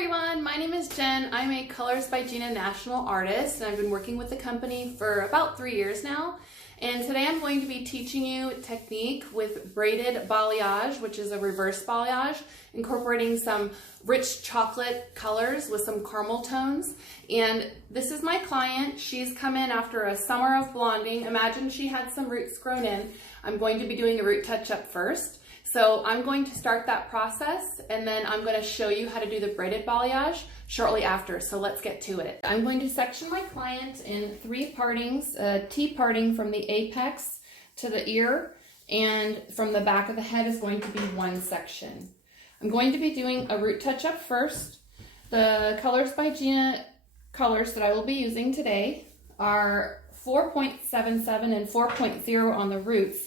everyone, my name is Jen. I'm a Colors by Gina national artist, and I've been working with the company for about 3 years now. And today I'm going to be teaching you a technique with braided balayage, which is a reverse balayage, incorporating some rich chocolate colors with some caramel tones. And this is my client. She's come in after a summer of blonding. Imagine she had some roots grown in. I'm going to be doing a root touch-up first. So I'm going to start that process, and then I'm going to show you how to do the braided balayage shortly after. So let's get to it. I'm going to section my client in 3 partings, a T parting from the apex to the ear, and from the back of the head is going to be 1 section. I'm going to be doing a root touch-up first. The Colors by Gina colors that I will be using today are 4.77 and 4.0 on the roots.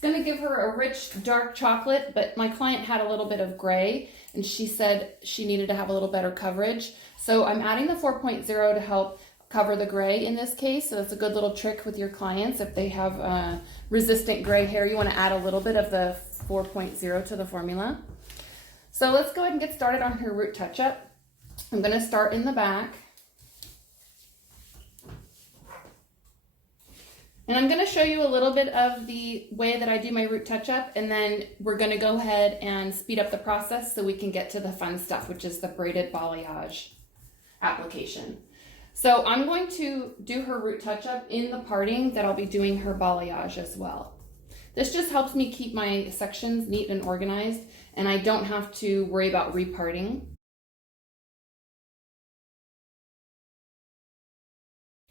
Going to give her a rich dark chocolate, but my client had a little bit of gray and she said she needed to have a little better coverage. So I'm adding the 4.0 to help cover the gray in this case. So that's a good little trick with your clients. If they have resistant gray hair, you want to add a little bit of the 4.0 to the formula. So let's go ahead and get started on her root touch-up. I'm going to start in the back. And I'm going to show you a little bit of the way that I do my root touch-up, and then we're going to go ahead and speed up the process so we can get to the fun stuff, which is the braided balayage application. So I'm going to do her root touch-up in the parting that I'll be doing her balayage as well. This just helps me keep my sections neat and organized, and I don't have to worry about reparting.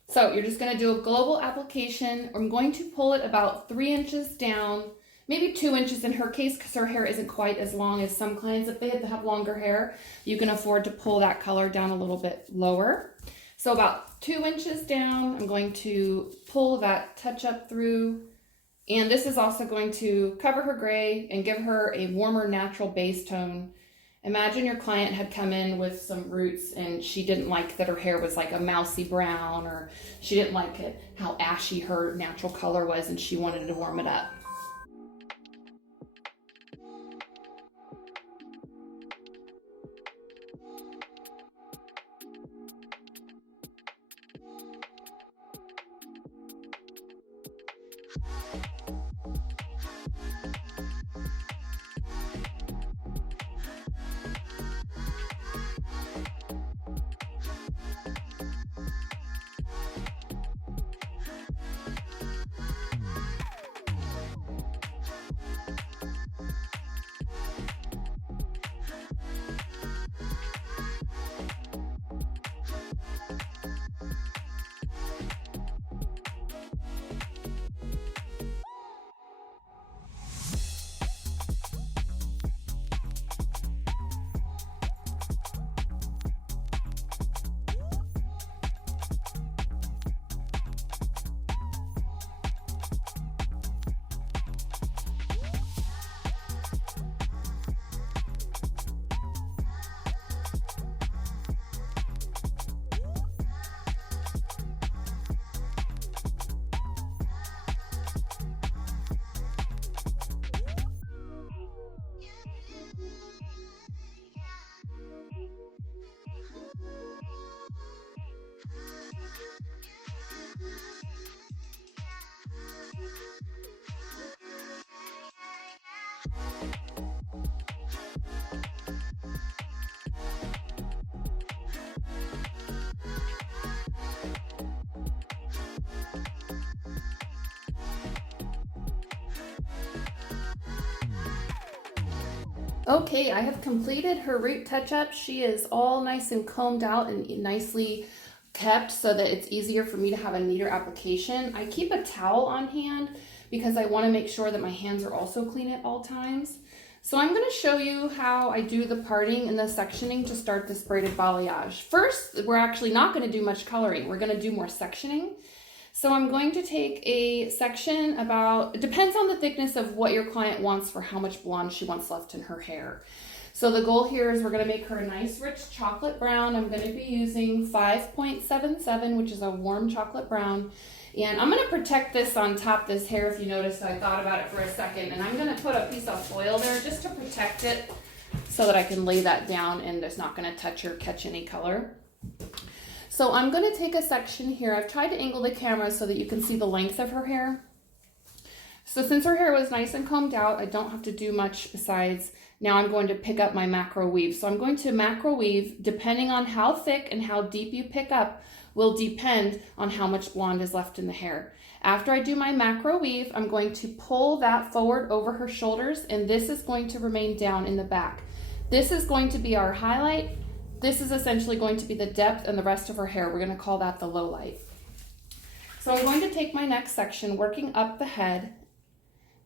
So you're just going to do a global application. I'm going to pull it about 3 inches down, maybe 2 inches in her case because her hair isn't quite as long as some clients. If they have longer hair, you can afford to pull that color down a little bit lower. So about 2 inches down, I'm going to pull that touch up through. And this is also going to cover her gray and give her a warmer natural base tone. Imagine your client had come in with some roots and she didn't like that her hair was like a mousy brown, or she didn't like it, how ashy her natural color was, and she wanted to warm it up. Okay, I have completed her root touch-up. She is all nice and combed out and nicely kept so that it's easier for me to have a neater application. I keep a towel on hand because I want to make sure that my hands are also clean at all times. So I'm going to show you how I do the parting and the sectioning to start this braided balayage. First, we're actually not going to do much coloring. We're going to do more sectioning. So I'm going to take a section about, it depends on the thickness of what your client wants for how much blonde she wants left in her hair. So the goal here is we're going to make her a nice rich chocolate brown. I'm going to be using 5.77, which is a warm chocolate brown. And I'm going to protect this on top, this hair, if you notice. I thought about it for a second. And I'm going to put a piece of foil there just to protect it so that I can lay that down and it's not going to touch or catch any color. So I'm going to take a section here. I've tried to angle the camera so that you can see the length of her hair. So since her hair was nice and combed out, I don't have to do much besides now I'm going to pick up my macro weave. So I'm going to macro weave, depending on how thick and how deep you pick up will depend on how much blonde is left in the hair. After I do my macro weave, I'm going to pull that forward over her shoulders, and this is going to remain down in the back. This is going to be our highlight. This is essentially going to be the depth, and the rest of her hair, we're going to call that the low light. So I'm going to take my next section, working up the head,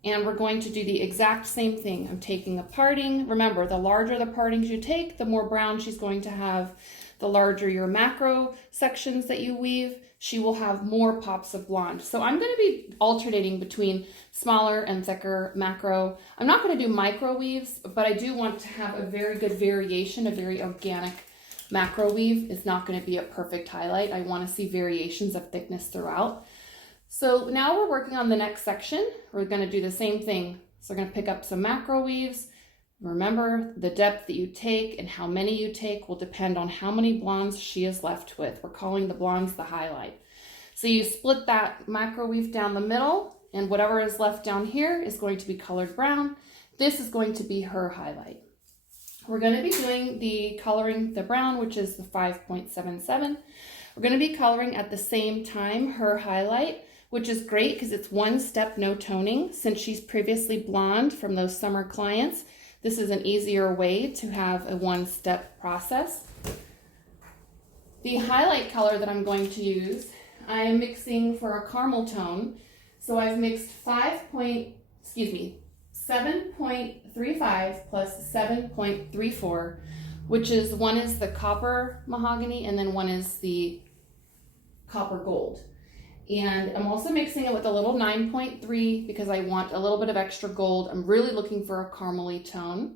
and we're going to do the exact same thing. I'm taking the parting. Remember, the larger the partings you take, the more brown she's going to have. The larger your macro sections that you weave, she will have more pops of blonde. So I'm going to be alternating between smaller and thicker macro. I'm not going to do micro weaves, but I do want to have a very good variation, a very organic macro weave. It's not going to be a perfect highlight. I want to see variations of thickness throughout. So now we're working on the next section. We're going to do the same thing. So we're going to pick up some macro weaves. Remember, the depth that you take and how many you take will depend on how many blondes she is left with. We're calling the blondes the highlight. So you split that macro weave down the middle, and whatever is left down here is going to be colored brown. This is going to be her highlight. We're going to be doing the coloring the brown, which is the 5.77. We're going to be coloring at the same time her highlight, which is great because it's one step, no toning. Since she's previously blonde from those summer clients, this is an easier way to have a one-step process. The highlight color that I'm going to use, I am mixing for a caramel tone. So I've mixed 7.35 plus 7.34, which is one is the copper mahogany and then one is the copper gold. And I'm also mixing it with a little 9.3 because I want a little bit of extra gold. I'm really looking for a caramely tone.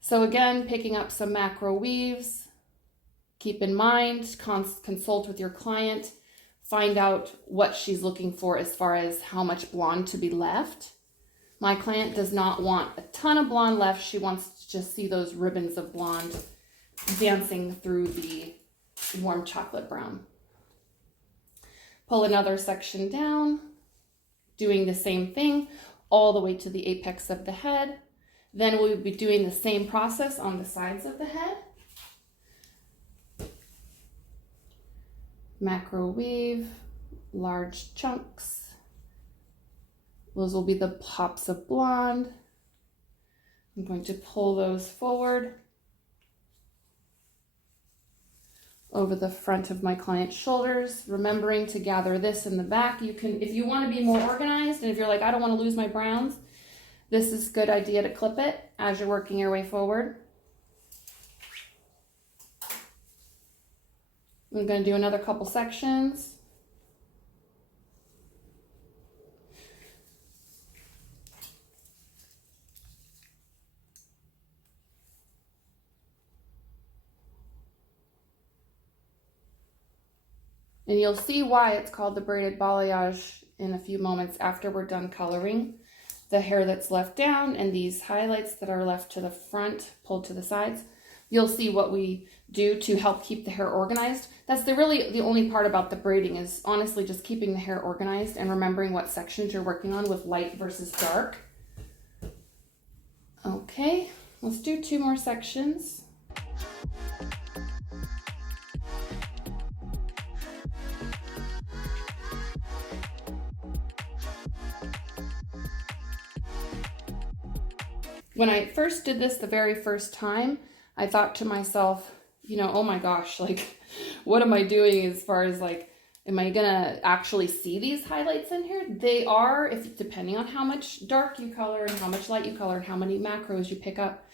So again, picking up some macro weaves. Keep in mind, consult with your client. Find out what she's looking for as far as how much blonde to be left. My client does not want a ton of blonde left. She wants to just see those ribbons of blonde dancing through the warm chocolate brown. Pull another section down, doing the same thing all the way to the apex of the head. Then we'll be doing the same process on the sides of the head. Macro weave, large chunks. Those will be the pops of blonde. I'm going to pull those forward over the front of my client's shoulders, remembering to gather this in the back. You can, if you want to be more organized, and if you're like, I don't want to lose my browns, this is a good idea to clip it as you're working your way forward. I'm going to do another couple sections. And you'll see why it's called the braided balayage in a few moments after we're done coloring. The hair that's left down and these highlights that are left to the front, pulled to the sides. You'll see what we do to help keep the hair organized. That's really the only part about the braiding is honestly just keeping the hair organized and remembering what sections you're working on with light versus dark. Okay, let's do 2 more sections. When I first did this the very first time, I thought to myself, you know, oh my gosh, like, what am I doing as far as like, am I gonna actually see these highlights in here? They are, if depending on how much dark you color and how much light you color and how many macros you pick up,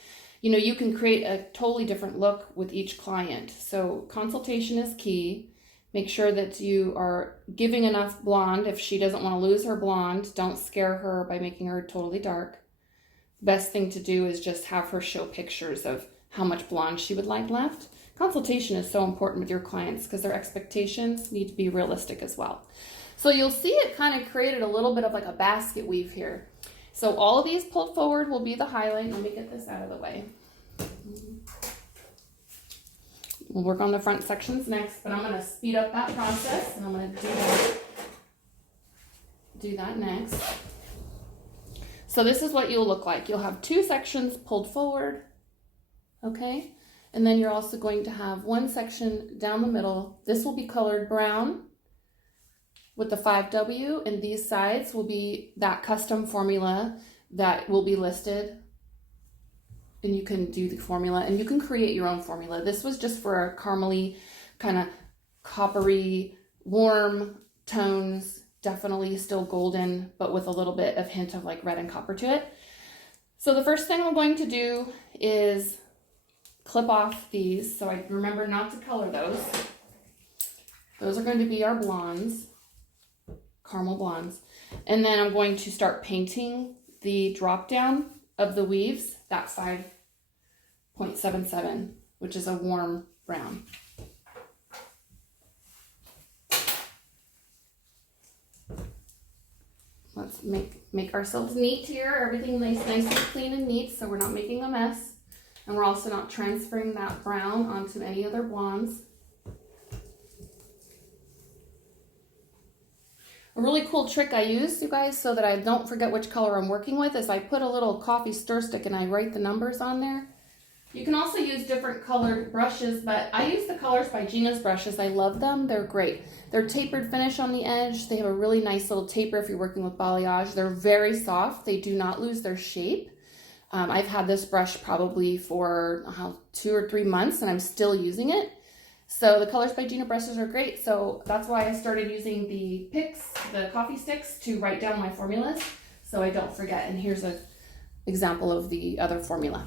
you know, you can create a totally different look with each client. So consultation is key. Make sure that you are giving enough blonde. If she doesn't want to lose her blonde, don't scare her by making her totally dark. Best thing to do is just have her show pictures of how much blonde she would like left. Consultation is so important with your clients because their expectations need to be realistic as well. So you'll see it kind of created a little bit of like a basket weave here. So all of these pulled forward will be the highlight. Let me get this out of the way. We'll work on the front sections next, but I'm going to speed up that process, and I'm going to do that next. So this is what you'll look like. You'll have 2 sections pulled forward, okay? And then you're also going to have 1 section down the middle. This will be colored brown with the 5W, and these sides will be that custom formula that will be listed. And you can do the formula, and you can create your own formula. This was just for a caramely, kind of coppery, warm tones, definitely still golden, but with a little bit of hint of like red and copper to it. So the first thing I'm going to do is clip off these. So I remember not to color those. Those are going to be our blondes, caramel blondes. And then I'm going to start painting the drop down of the weaves, that 5.77, which is a warm brown. Let's make ourselves neat here. Everything nice and clean and neat, so we're not making a mess. And we're also not transferring that brown onto any other blondes. A really cool trick I use, you guys, so that I don't forget which color I'm working with, is I put a little coffee stir stick and I write the numbers on there. You can also use different colored brushes, but I use the Colors by Gina's brushes. I love them. They're great. They're tapered finish on the edge. They have a really nice little taper if you're working with balayage. They're very soft. They do not lose their shape. I've had this brush probably for 2 or 3 months, and I'm still using it. So the Colors by Gina brushes are great. So that's why I started using the picks, the coffee sticks, to write down my formulas so I don't forget. And here's an example of the other formula,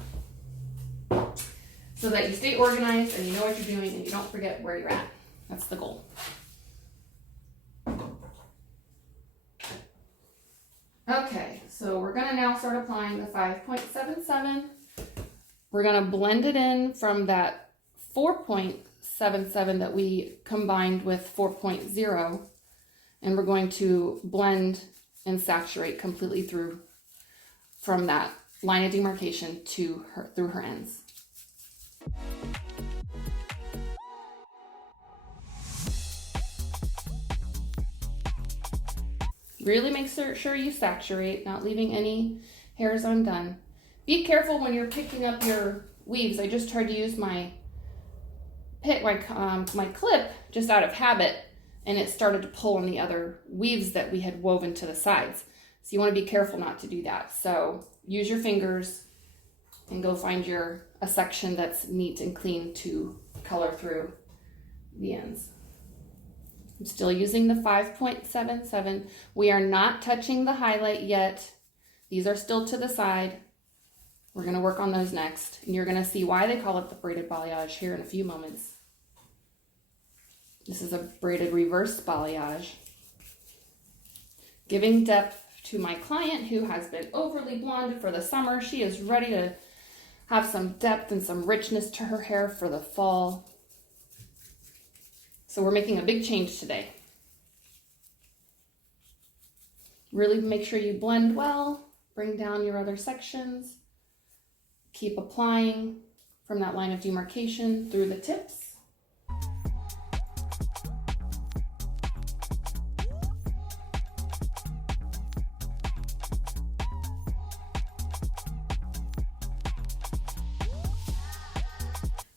so that you stay organized and you know what you're doing and you don't forget where you're at. That's the goal. Okay, so we're gonna now start applying the 5.77. We're gonna blend it in from that 4.77 that we combined with 4.0, and we're going to blend and saturate completely through from that line of demarcation to her, through her ends. Really make sure you saturate, not leaving any hairs undone. Be careful when you're picking up your weaves. I just tried to use my clip just out of habit, and it started to pull on the other weaves that we had woven to the sides. So you want to be careful not to do that. So use your fingers and go find a section that's neat and clean to color through the ends. I'm still using the 5.77. We are not touching the highlight yet. These are still to the side. We're going to work on those next, and you're going to see why they call it the braided balayage here in a few moments. This is a braided reverse balayage, giving depth to my client who has been overly blonde for the summer. She is ready to have some depth and some richness to her hair for the fall. So we're making a big change today. Really make sure you blend well, bring down your other sections, keep applying from that line of demarcation through the tips.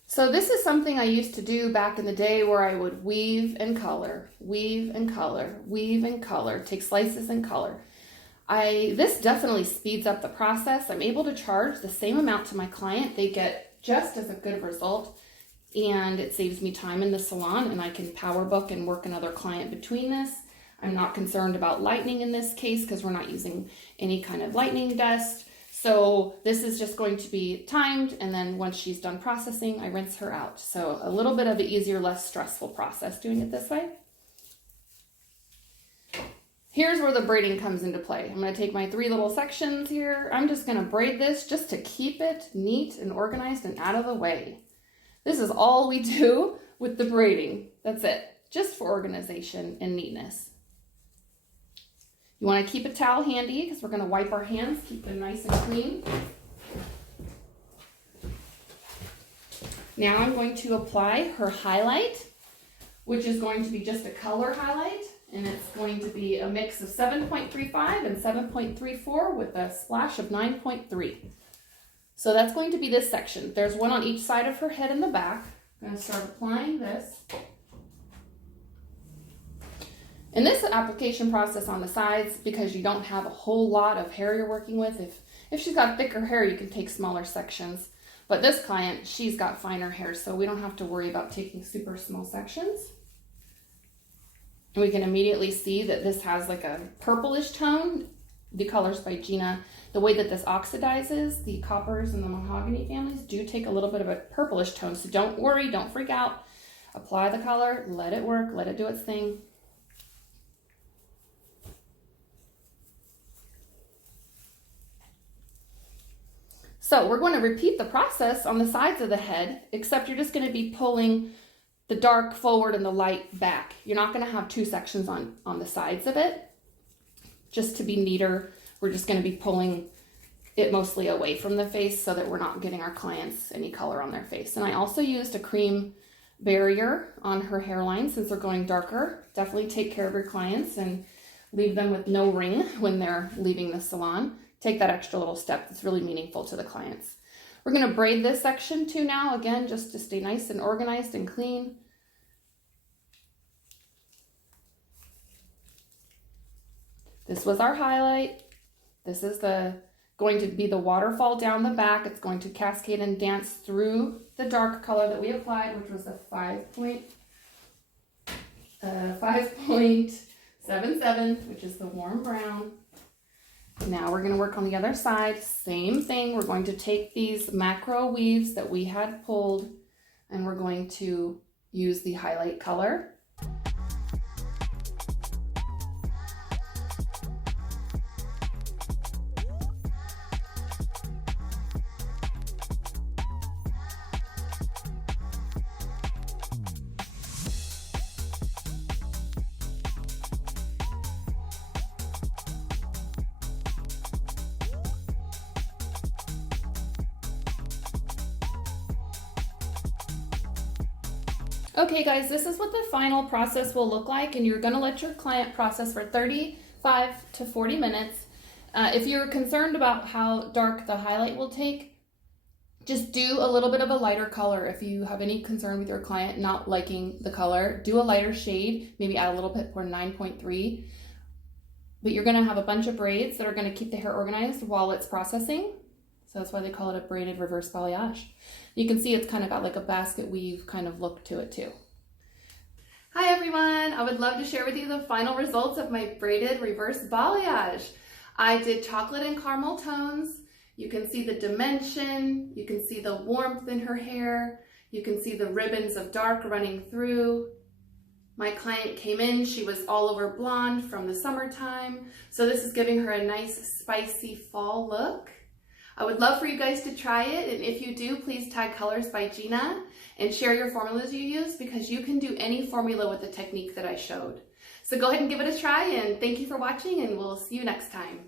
So this is something I used to do back in the day, where I would weave and color, weave and color, weave and color, take slices and color. This definitely speeds up the process. I'm able to charge the same amount to my client. They get just as a good result, and it saves me time in the salon, and I can power book and work another client between this. I'm not concerned about lightning in this case because we're not using any kind of lightning dust. So this is just going to be timed, and then once she's done processing, I rinse her out. So a little bit of an easier, less stressful process doing it this way. Here's where the braiding comes into play. I'm going to take my 3 little sections here. I'm just going to braid this just to keep it neat and organized and out of the way. This is all we do with the braiding. That's it, just for organization and neatness. You want to keep a towel handy because we're going to wipe our hands, keep them nice and clean. Now I'm going to apply her highlight, which is going to be just a color highlight, and it's going to be a mix of 7.35 and 7.34 with a splash of 9.3. So that's going to be this section. There's one on each side of her head in the back. I'm going to start applying this. In this application process on the sides, because you don't have a whole lot of hair you're working with, if she's got thicker hair, you can take smaller sections. But this client, she's got finer hair, so we don't have to worry about taking super small sections. And we can immediately see that this has like a purplish tone. The Colors by Gina, the way that this oxidizes, the coppers and the mahogany families do take a little bit of a purplish tone. So don't worry, don't freak out. Apply the color, let it work, let it do its thing. So we're going to repeat the process on the sides of the head, except you're just going to be pulling the dark forward and the light back. You're not going to have two sections on the sides of it. Just to be neater, we're just going to be pulling it mostly away from the face so that we're not getting our clients any color on their face. And I also used a cream barrier on her hairline since they're going darker. Definitely take care of your clients and leave them with no ring when they're leaving the salon. Take that extra little step that's really meaningful to the clients. We're going to braid this section too now, again, just to stay nice and organized and clean. This was our highlight. This is going to be the waterfall down the back. It's going to cascade and dance through the dark color that we applied, which was the 5.77, which is the warm brown. Now we're going to work on the other side. Same thing. We're going to take these macro weaves that we had pulled, and we're going to use the highlight color. Okay guys, this is what the final process will look like, and you're going to let your client process for 35 to 40 minutes. If you're concerned about how dark the highlight will take, just do a little bit of a lighter color. If you have any concern with your client not liking the color, do a lighter shade, maybe add a little bit for 9.3. But you're going to have a bunch of braids that are going to keep the hair organized while it's processing. So that's why they call it a braided reverse balayage. You can see it's kind of got like a basket weave kind of look to it too. Hi everyone, I would love to share with you the final results of my braided reverse balayage. I did chocolate and caramel tones. You can see the dimension, you can see the warmth in her hair, you can see the ribbons of dark running through. My client came in, she was all over blonde from the summertime, so this is giving her a nice spicy fall look. I would love for you guys to try it, and if you do, please tag Colors by Gina and share your formulas you use, because you can do any formula with the technique that I showed. So go ahead and give it a try, and thank you for watching, and we'll see you next time.